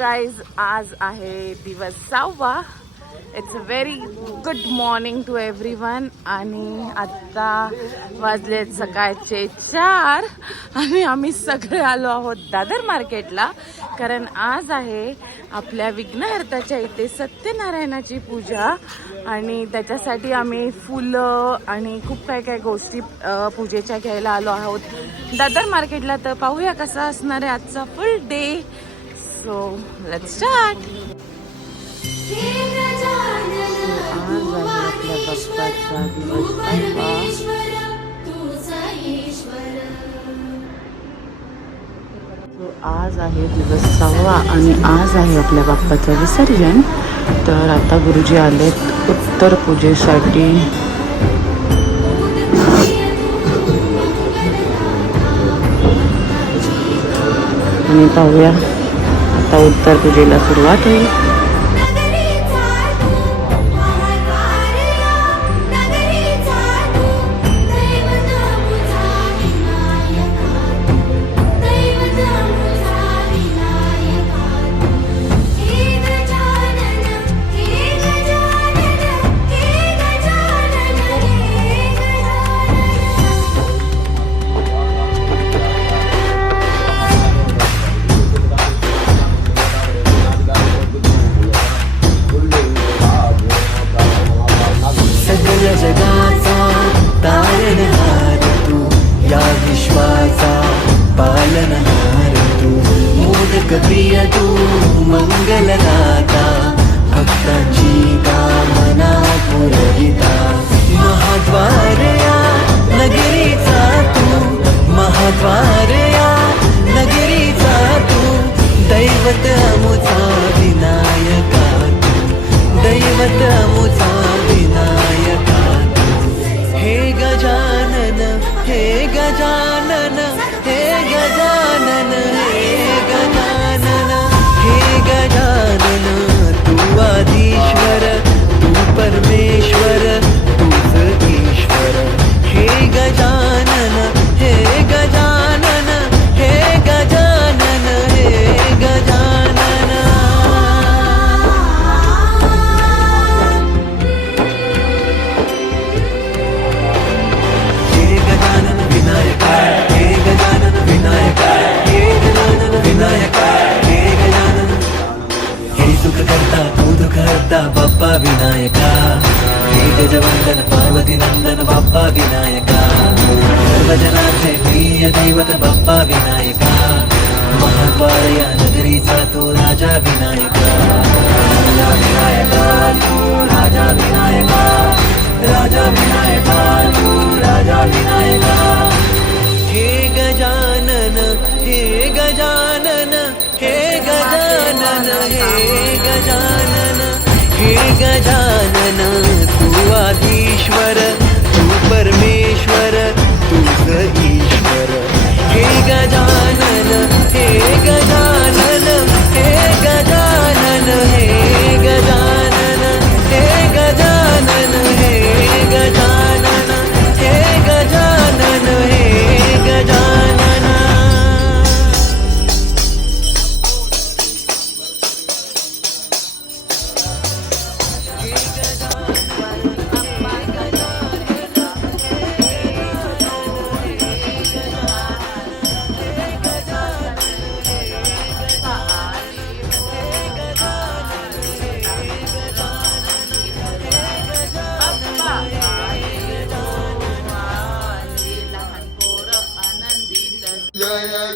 Price आज आहे दिवस सहावा. It's a very good morning to everyone आणि आत्ता वाजले सकाळचे चार. आणि आम्ही सगळे आलो आहोत दादर मार्केटला. कारण आज आहे आपल्या विघ्नहर्ताच्या इथे सत्यनारायणाची पूजा. आणि त्याच्यासाठी आम्ही फुलं आणि खूप काय काय गोष्टी पूजेच्या घ्यायला आलो आहोत. दादर मार्केटला तर पाहूया कसा असणार आहे आजचा full day so let start आज आपल्या आज आहे दिवस सहावा आणि आज आहे आपल्या बाप्पाचं विसर्जन. तर आता गुरुजी आलेत उत्तर पूजेसाठी. आणि पाहूया. आता उत्तर पूजेला सुरुवात होईल. महाद्वार या नगरीचा तू दैवत अमुचा विनायका तू दैवत अमुचा विनायका हे गजानन हे गजानन బాప్ప వినాయక హే గజవందన పార్వతి నందన బాప్ప వినాయక సర్వజనార్థే ప్రియ దైవత బాప్ప వినాయక మహాపాలయ నగరీచా తో రాజా వినాయక రాజా వినాయక రాజా వినాయక రాజా వినాయక हे गजानन तू आधीश्वर तू परमेश्वर तूच ईश्वर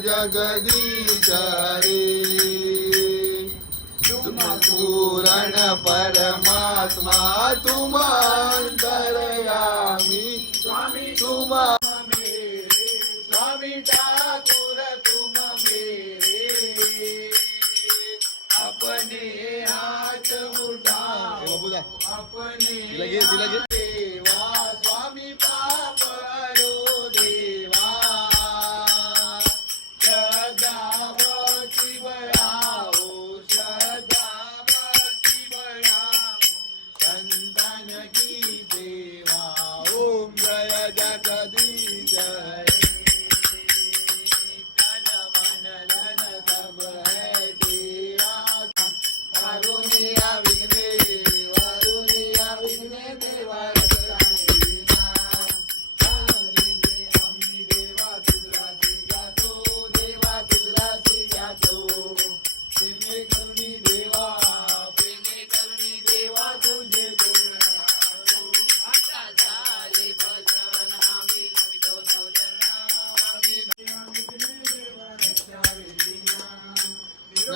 जगदीशरी। तुम पूरण परमात्मा तुमांतरयामी स्वामी तुमा मेरे स्वामी ठाकुर तुम मेरे अपने हाथ उठा अपने दिला गे, God.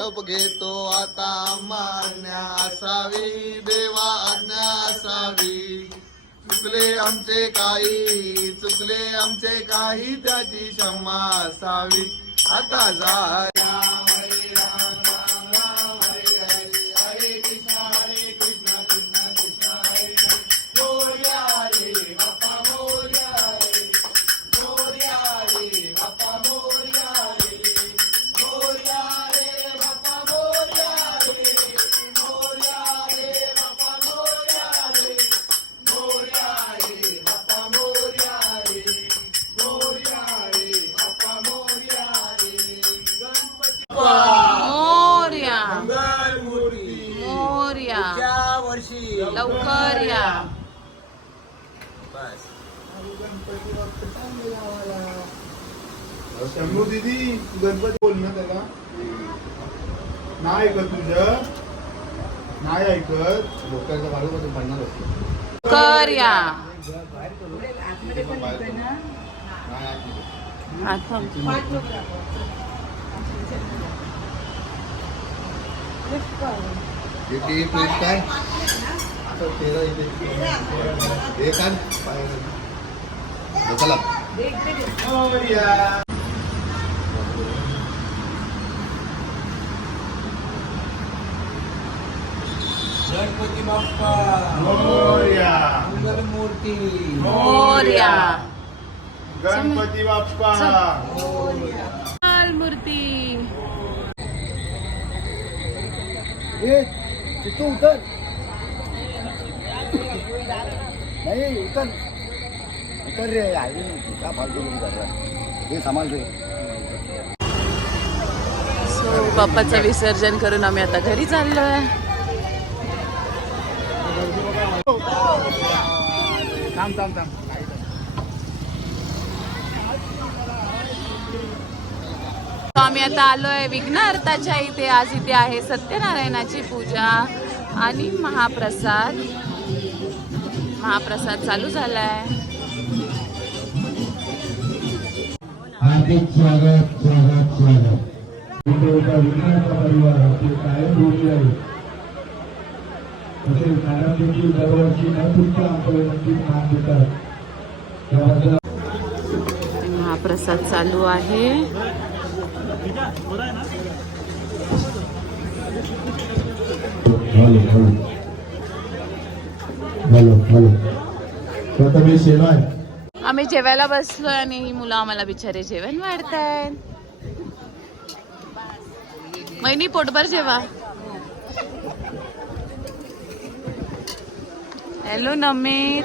निरोप घेतो आता मान्या असावी देवा आज्ञा असावी. चुकले आमचे काही चुकले आमचे काही त्याची क्षमा असावी. आता जा. लवकर या. शंभू दिदी तू गणपती बोल ना त्याला. नाही ऐकत तुझं. नाही ऐकत. लोकांच्या बाजूपासून पडणार असतो कर या. नाही ऐकत. आता इथे प्लेट काय असं तेरा इथे हे काय चला गणपती बाप्पा मोरया मूर्ती मोर्या गणपती बाप्पा लाल मूर्ती चित्तू उतर. नहीं उतर. उतर रे आई. क्या फालतू है रे. सो बाप्पाचं विसर्जन करून आम्ही आता घरी चाललोय थांब थांब थांब. आम्ही आता आलोय विघ्नहर्ताच्या इथे. आज इथे आहे सत्यनारायणाची पूजा. आणि महाप्रसाद. महाप्रसाद चालू झालाय. हार्दिक स्वागत स्वागत स्वागत. मुंबईचा विघ्नाचा परिवार आपले कायम रुची आहे तसेच मॅडम देखील दरवर्षी न चुकता आमच्या नक्कीच मान देतात. त्याबद्दल महाप्रसाद चालू आहे. आम्ही जेवायला बसलोय आणि ही मुलं आम्हाला बिचारे जेवण वाढतायत. महिनी पोटभर जेवा. हॅलो नमित.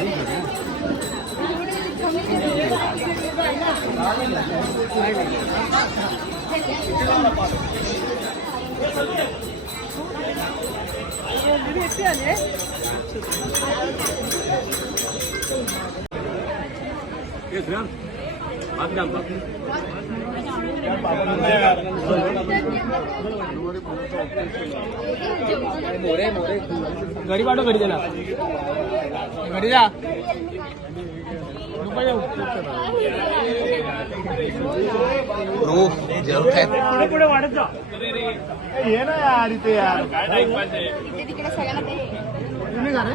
ये ग्राम आप ग्राम का घरी पाठव घरी त्याला. घरी जा. पुढे वाढत जा. ये ना यार इथे यार. आपल्याला